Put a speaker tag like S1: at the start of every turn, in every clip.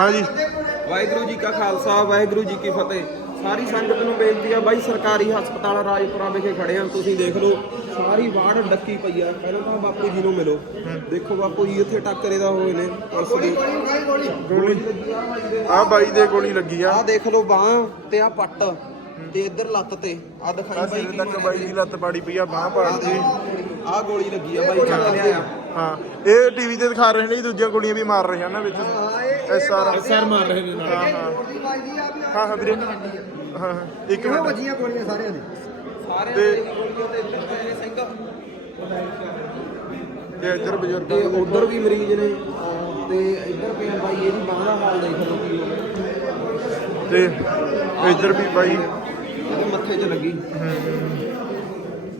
S1: ਹਾਂ ਜੀ
S2: ਵਾਹਿਗੁਰੂ ਜੀ ਕਾ ਖਾਲਸਾ ਵਾਹਿਗੁਰੂ ਜੀ ਕੀ ਫਤਿਹ। ਸਾਰੀ ਸੰਗਤ ਨੂੰ ਬੇਨਤੀ ਆ ਬਾਈ ਸਰਕਾਰੀ ਹਸਪਤਾਲ ਰਾਜਪੁਰਾ ਵਿਖੇ ਖੜੇ ਆ। ਤੁਸੀਂ ਦੇਖ ਲਓ ਸਾਰੀ ਵਾਰਡ ਡੱਕੀ ਪਈ ਆ। ਪਹਿਲਾਂ ਤਾਂ ਬਾਪੂ ਜੀ ਨੂੰ ਮਿਲੋ। ਦੇਖੋ ਬਾਪੂ ਜੀ ਇੱਥੇ ਟੱਕਰੇ ਦਾ ਹੋਏ ਨੇ। ਪੁਲਿਸ ਦੀ।
S1: ਗੋਲੀ।
S2: ਆ ਬਾਈ ਦੇ
S1: ਆ ਦੇ ਗੋਲੀ ਲੱਗੀ ਆ।
S2: ਆਹ ਦੇਖ ਲਓ ਬਾਹ ਤੇ ਆ ਪੱਟ ਤੇ ਇੱਧਰ ਲੱਤ ਤੇ। ਆ ਦਿਖਾਈ
S1: ਆ
S2: ਬਾਈ
S1: ਤੱਕ ਦੀ ਲੱਤ ਪਾੜੀ ਪਈ ਆ ਬਾਹ ਪਾੜਦੀ
S2: ਆਹ ਗੋਲੀ ਲੱਗੀ ਆ ਬਾਈ ਚੱਕ ਲਿਆ ਆ
S1: ਹਾਂ ਇਹ ਟੀਵੀ ਤੇ ਦਿਖਾ ਰਹੇ ਨੇ ਜੀ ਦੂਜੀਆਂ ਗੋਲੀਆਂ ਵੀ ਮਾਰ ਰਹੇ ਹਨ ਨਾ ਵਿੱਚ। S R
S3: sir. ਮਾਰ ਰਹੇ ਨੇ ਨਾਲ।
S1: ਹਾਂ ਹਾਂ ਹਾਂ ਹਾਂ ਵੀਰੇ। ਹਾਂ ਹਾਂ ਇੱਕ ਮਿੰਟ।
S3: ਵੱਜੀਆਂ ਗੋਲੀਆਂ ਸਾਰਿਆਂ ਦੇ?
S2: ਸਾਰਿਆਂ
S1: ਤੇ-
S2: ਦੇ ਗੋਲੀਆਂ ਤੇ ਇੱਧਰ ਪਏ ਨੇ ਸਿੰਘ।
S1: ਤੇ ਇੱਧਰ ਬਜ਼ੁਰਗ
S2: ਤੇ ਉਧਰ ਵੀ ਮਰੀਜ਼ ਨੇ। ਤੇ ਇੱਧਰ ਪਿਆ ਬਾਈ ਇਹਦੀ ਬਾਹ ਦਾ ਹਾਲ ਦੇਖ ਲਓ ਕੀ ਹੋ ਗਿਆ
S1: ਤੇ ਇੱਧਰ ਵੀ ਬਾਈ।
S2: ਇਹਦੇ ਮੱਥੇ 'ਚ ਲੱਗੀ।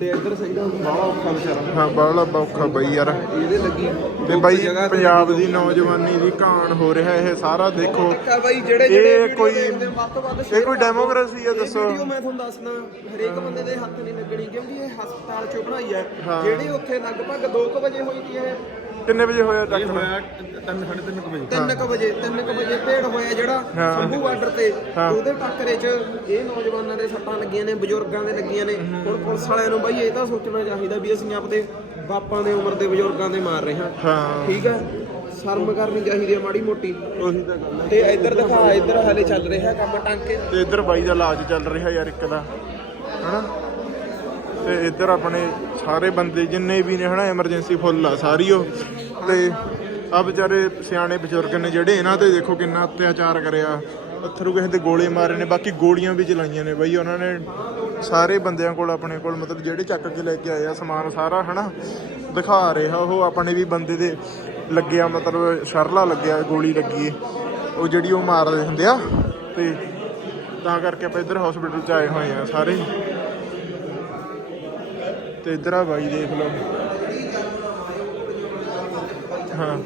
S2: ਤੇ ਇੱਧਰ ਸਿੰਘਾਂ ਨੂੰ ਬਾਹਲਾ ਔਖਾ ਵਿਚਾਰਾ।
S1: ਹਾਂ ਬਾਹਲਾ ਔਖਾ ਬਾਈ ਯਾਰ।
S2: ਇਹਦੇ ਲੱਗੀ
S1: ਤੇ ਬਾਈ ਪੰਜਾਬ ਦੀ ਨੌਜਵਾਨੀ ਦੀ ਘਾਣ ਹੋ ਰਿਹਾ ਇਹ ਸਾਰਾ ਦੇਖੋ।
S2: ਧੱਕਾ ਬਾਈ ਜਿਹੜੇ
S1: ਇਹ
S2: video
S1: ਕੋਈ-
S2: ਦੇਖਦੇ ਆ, ਵੱਧ ਤੋਂ ਵੱਧ
S1: ਇਹ
S2: share
S1: ਕੋਈ
S2: ਕਰ
S1: democracy ਆ,
S2: ਇਹ
S1: ਦੱਸੋ।
S2: video ਮੈਂ ਤੁਹਾਨੂੰ ਦੱਸਦਾ ਹਰੇਕ ਬੰਦੇ ਦੇ ਹੱਥ ਨਹੀਂ ਲੱਗਣੀ ਕਿਉਂਕਿ ਇਹ ਹਸਪਤਾਲ ਚੋਂ ਬਣਾਈ ਹੈ
S1: ਹਾਂ।
S2: ਜਿਹੜੀ ਉੱਥੇ ਲਗਭਗ 2:00 ਵਜੇ ਹੋਈ ਸੀ ਇਹ
S1: ਕਿੰਨੇ ਵਜੇ ਹੋਇਆ ਟੱਕਰ
S3: ਤਿੰਨ ਸਾਢੇ ਤਿੰਨ ਕੁ ਵਜੇ।
S2: 3:00 ਵਜੇ 3:00 ਵਜੇ ਭੇੜ ਹੋਇਆ ਜਿਹੜਾ
S1: ਹਾਂ।
S2: ਸੰਭੂ ਬਾਰਡਰ ਤੇ।
S1: ਹਾਂ।
S2: ਉਹਦੇ ਟੱਕਰੇ 'ਚ ਇਹ ਨੌਜਵਾਨਾਂ ਦੇ ਸੱਟਾਂ ਲੱਗੀਆਂ ਨੇ ਬਜ਼ੁਰਗਾਂ ਦੇ ਲੱਗੀਆਂ ਨੇ। ਹੁਣ ਪੁਲਿਸ ਵਾਲਿਆਂ ਨੂੰ ਬਾਈ ਇਹ ਤਾਂ ਸੋਚਣਾ ਚਾਹੀਦਾ ਵੀ ਅਸੀਂ ਆਪਦੇ ਬਾਪਾਂ ਦੇ ਉਮਰ ਦੇ ਬਜ਼ੁਰਗਾਂ ਦੇ ਮਾਰ ਰਹੇ ਹਾਂ।
S1: ਹਾਂ।
S2: ਠੀਕ ਹੈ ਸ਼ਰਮ ਕਰਨੀ ਚਾਹੀਦੀ ਹੈ ਮਾੜੀ ਮੋਟੀ।
S1: ਉਹੀ ਤਾਂ ਗੱਲ ਹੈ
S2: ਤੇ ਇੱਧਰ ਦਿਖਾ ਇੱਧਰ ਹਲੇ ਚੱਲ ਰਿਹਾ ਕੰਮ ਟਾਂਕੇ।
S1: ਤੇ ਇੱਧਰ ਬਾਈ ਦਾ ਇਲਾਜ ਚੱਲ ਰਿਹਾ ਯਾਰ ਇੱਕ ਦਾ। ਹਨਾ? ਤੇ ਇੱਧਰ ਆਪਣੇ ਸਾਰੇ ਬੰਦੇ ਜਿੰਨੇ ਵੀ ਨੇ ਹਨਾ ਐਮਰਜੈਂਸੀ ਫੁੱਲ ਆ ਸਾਰੀ ਉਹ। ਤੇ ਆ ਵਿਚਾਰੇ ਸਿਆਣੇ ਬਜ਼ੁਰਗ ਨੇ ਜਿਹੜੇ ਇਹਨਾਂ ਤੇ ਦੇਖੋ ਕਿੰਨਾ ਅਤਿਆਚਾਰ ਕਰਿਆ। ਪੱਥਰੂ ਕਿਸੇ ਦੇ ਗੋਲੇ ਮਾਰੇ ਨੇ ਬਾਕੀ ਗੋਲੀਆਂ ਵੀ ਚਲਾਈਆਂ ਨੇ ਬਾਈ ਉਹਨਾਂ ਨੇ ਸਾਰੇ ਬੰਦਿਆਂ ਕੋਲ, ਆਪਣੇ ਕੋਲ, ਮਤਲਬ ਜਿਹੜੇ ਚੱਕ ਕੇ ਲੈ ਕੇ ਆਏ ਆ ਸਮਾਨ ਸਾਰਾ, ਹਨਾ, ਦਿਖਾ ਰਿਹਾ ਉਹ, ਆਪਣੇ ਵੀ ਬੰਦੇ ਦੇ ਲੱਗਿਆ, ਮਤਲਬ ਸ਼ਰਲਾ ਲੱਗਿਆ, ਗੋਲੀ ਲੱਗੀ ਉਹ ਜਿਹੜੀ ਉਹ ਮਾਰਦੇ ਹੁੰਦੇ ਆ, ਤੇ ਤਾਂ ਕਰਕੇ ਆਪਾਂ ਇੱਧਰ ਹਸਪੀਟਲ ਚ ਆਏ ਹੋਏ ਆ ਸਾਰੇ। ਤੇ ਇੱਧਰ ਆ ਬਾਈ, ਦੇਖ ਲਓ। ਹਾਂ।